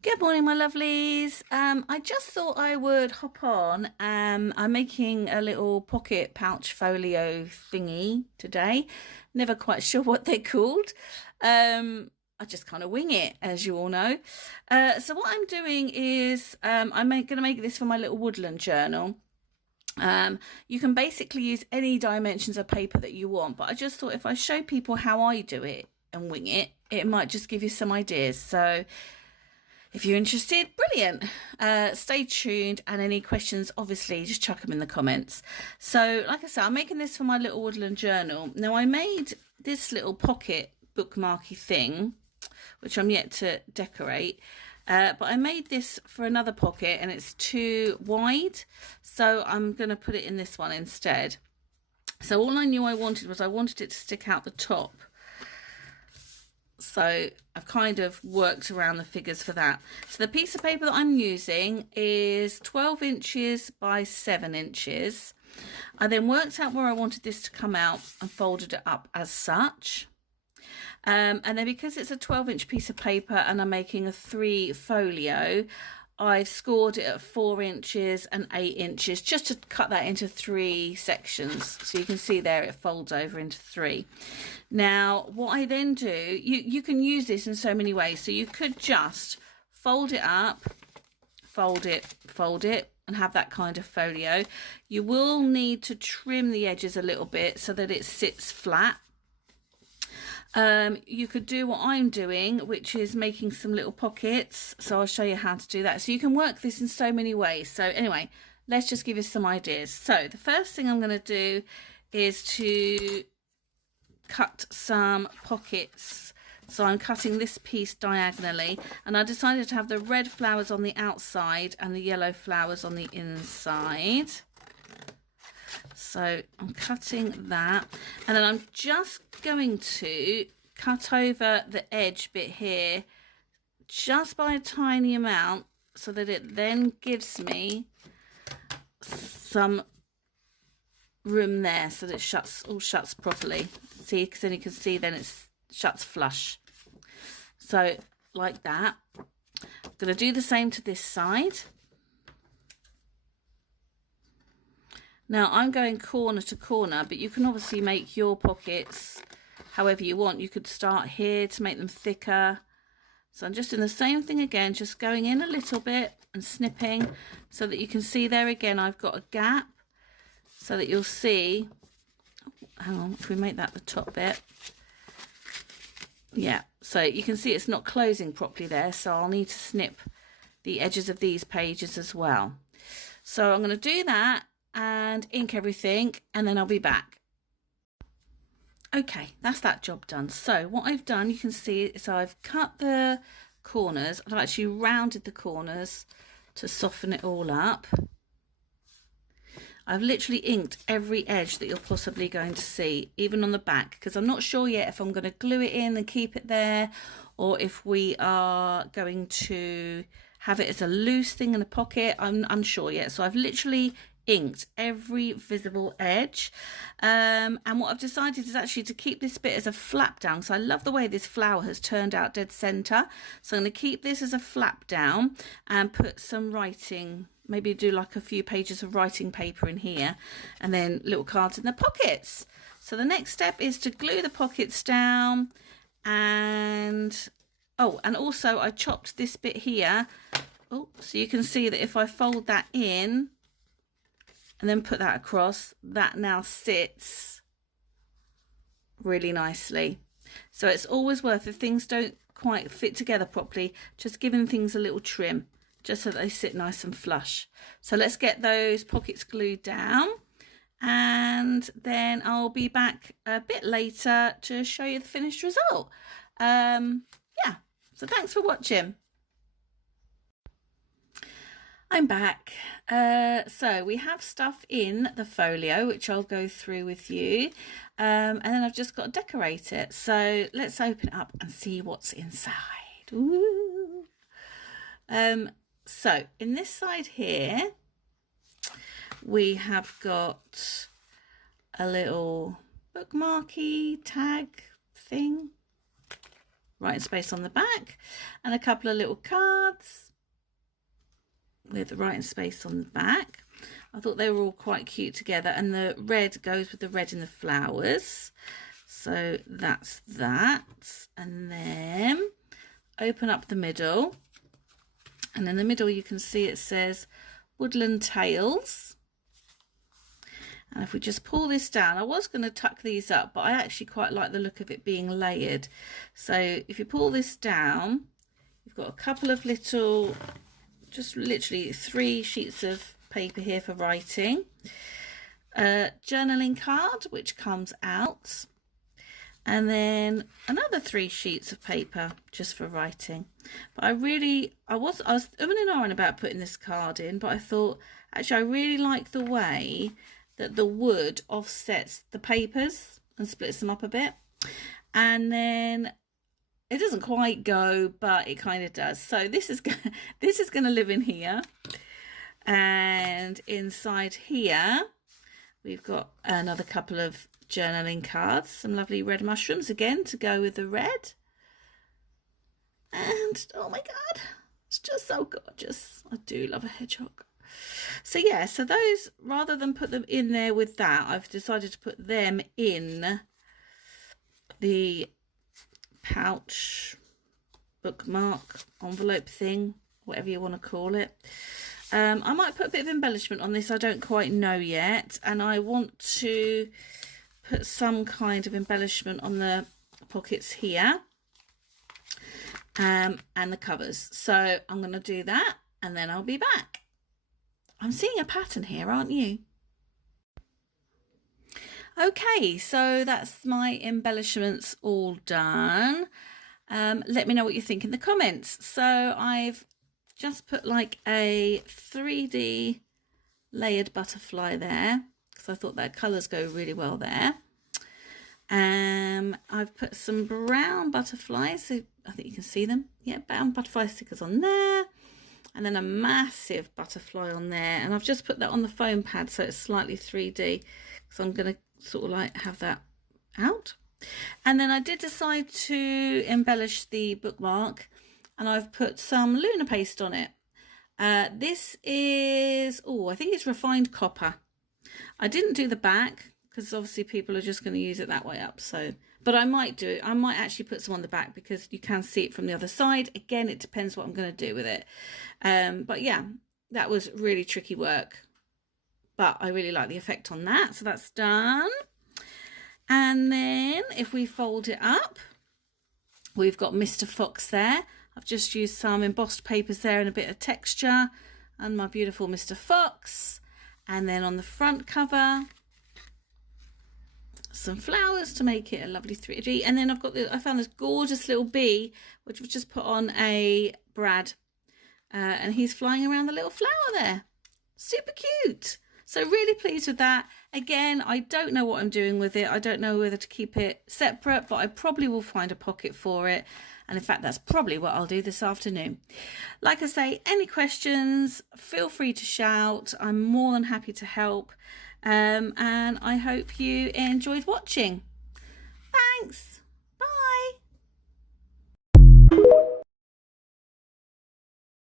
Good morning, my lovelies. I just thought I would hop on. I'm making a little pocket pouch folio thingy today. Never quite sure what they're called. I just kind of wing it, as you all know. So what I'm doing is I'm going to make this for my little woodland journal. You can basically use any dimensions of paper that you want, but I just thought if I show people how I do it and wing it, it might just give you some ideas. So if you're interested, brilliant. Stay tuned, and any questions, obviously, just chuck them in the comments. So, like I said, I'm making this for my little woodland journal. Now, I made this little pocket bookmarky thing, which I'm yet to decorate. But I made this for another pocket, and it's too wide, so I'm going to put it in this one instead. So all I knew I wanted it to stick out the top. So I've kind of worked around the figures for that. So the piece of paper that I'm using is 12 inches by 7 inches. I then worked out where I wanted this to come out and folded it up as such. And then because it's a 12-inch piece of paper and I'm making a 3 folio, I've scored it at 4 inches and 8 inches just to cut that into 3 sections. So you can see there it folds over into 3. Now, what I then do, you can use this in so many ways. So you could just fold it up, fold it, and have that kind of folio. You will need to trim the edges a little bit so that it sits flat. You could do what I'm doing, which is making some little pockets. So I'll show you how to do that. So you can work this in so many ways. So anyway, let's just give you some ideas. So the first thing I'm going to do is to cut some pockets. So I'm cutting this piece diagonally, and I decided to have the red flowers on the outside and the yellow flowers on the inside. So I'm cutting that, and then I'm just going to cut over the edge bit here just by a tiny amount so that it then gives me some room there so that it all shuts properly. See, because then you can see then it shuts flush. So like that. I'm going to do the same to this side. Now I'm going corner to corner, but you can obviously make your pockets however you want. You could start here to make them thicker. So I'm just doing the same thing again, just going in a little bit and snipping so that you can see there again I've got a gap so that you'll see. Oh, hang on, if we make that the top bit. Yeah, so you can see it's not closing properly there, so I'll need to snip the edges of these pages as well. So I'm going to do that and ink everything, and then I'll be back. Okay, that's that job done. So what I've done, you can see, is I've cut the corners. I've actually rounded the corners to soften it all up. I've literally inked every edge that you're possibly going to see, even on the back, because I'm not sure yet if I'm going to glue it in and keep it there, or if we are going to have it as a loose thing in a pocket. I'm unsure yet. So I've literally inked every visible edge, and what I've decided is actually to keep this bit as a flap down. So I love the way this flower has turned out dead center, so I'm going to keep this as a flap down and put some writing, maybe do like a few pages of writing paper in here, and then little cards in the pockets. So the next step is to glue the pockets down, and also I chopped this bit here. So you can see that if I fold that in and then put that across, that now sits really nicely. So it's always worth, if things don't quite fit together properly, just giving things a little trim, just so that they sit nice and flush. So let's get those pockets glued down, and then I'll be back a bit later to show you the finished result. Yeah, so thanks for watching. I'm back. So we have stuff in the folio, which I'll go through with you. And then I've just got to decorate it. So let's open it up and see what's inside. Ooh. So in this side here, we have got a little bookmarky tag thing. writing space on the back, and a couple of little cards with writing space on the back. I thought they were all quite cute together, and the red goes with the red in the flowers. So that's that. And then open up the middle, and in the middle you can see it says Woodland Tales. And if we just pull this down, I was going to tuck these up, but I actually quite like the look of it being layered. So if you pull this down, you've got a couple of little, just literally 3 sheets of paper here for writing. A journaling card, which comes out. And then another 3 sheets of paper just for writing. But I was umming and ahhing about putting this card in, but I thought, actually, I really like the way that the wood offsets the papers and splits them up a bit. And then it doesn't quite go, but it kind of does. So this is going to live in here. And inside here, we've got another couple of journaling cards, some lovely red mushrooms again to go with the red. And oh my God, it's just so gorgeous. I do love a hedgehog. So yeah, so those, rather than put them in there with that, I've decided to put them in the pouch, bookmark, envelope thing, whatever you want to call it. I might put a bit of embellishment on this, I don't quite know yet, and I want to put some kind of embellishment on the pockets here and the covers. So I'm going to do that and then I'll be back. I'm seeing a pattern here, aren't you? Okay, so that's my embellishments all done. Let me know what you think in the comments. So I've just put like a 3D layered butterfly there because I thought that colours go really well there. I've put some brown butterflies, so I think you can see them. Yeah, brown butterfly stickers on there. And then a massive butterfly on there, and I've just put that on the foam pad so it's slightly 3D because I'm going to sort of like have that out. And then I did decide to embellish the bookmark, and I've put some Luna paste on it. This is, I think it's refined copper. I didn't do the back because obviously people are just going to use it that way up, so but I might do it. I might actually put some on the back because you can see it from the other side. Again, it depends what I'm going to do with it. But yeah, that was really tricky work. But I really like the effect on that. So that's done. And then if we fold it up, we've got Mr. Fox there. I've just used some embossed papers there and a bit of texture. And my beautiful Mr. Fox. And then on the front cover, some flowers to make it a lovely 3D, and then I found this gorgeous little bee which was just put on a brad, and he's flying around the little flower there. Super cute. So really pleased with that. Again, I don't know what I'm doing with it. I don't know whether to keep it separate, but I probably will find a pocket for it, and in fact that's probably what I'll do this afternoon. Like I say, any questions, feel free to shout. I'm more than happy to help. And I hope you enjoyed watching. Thanks.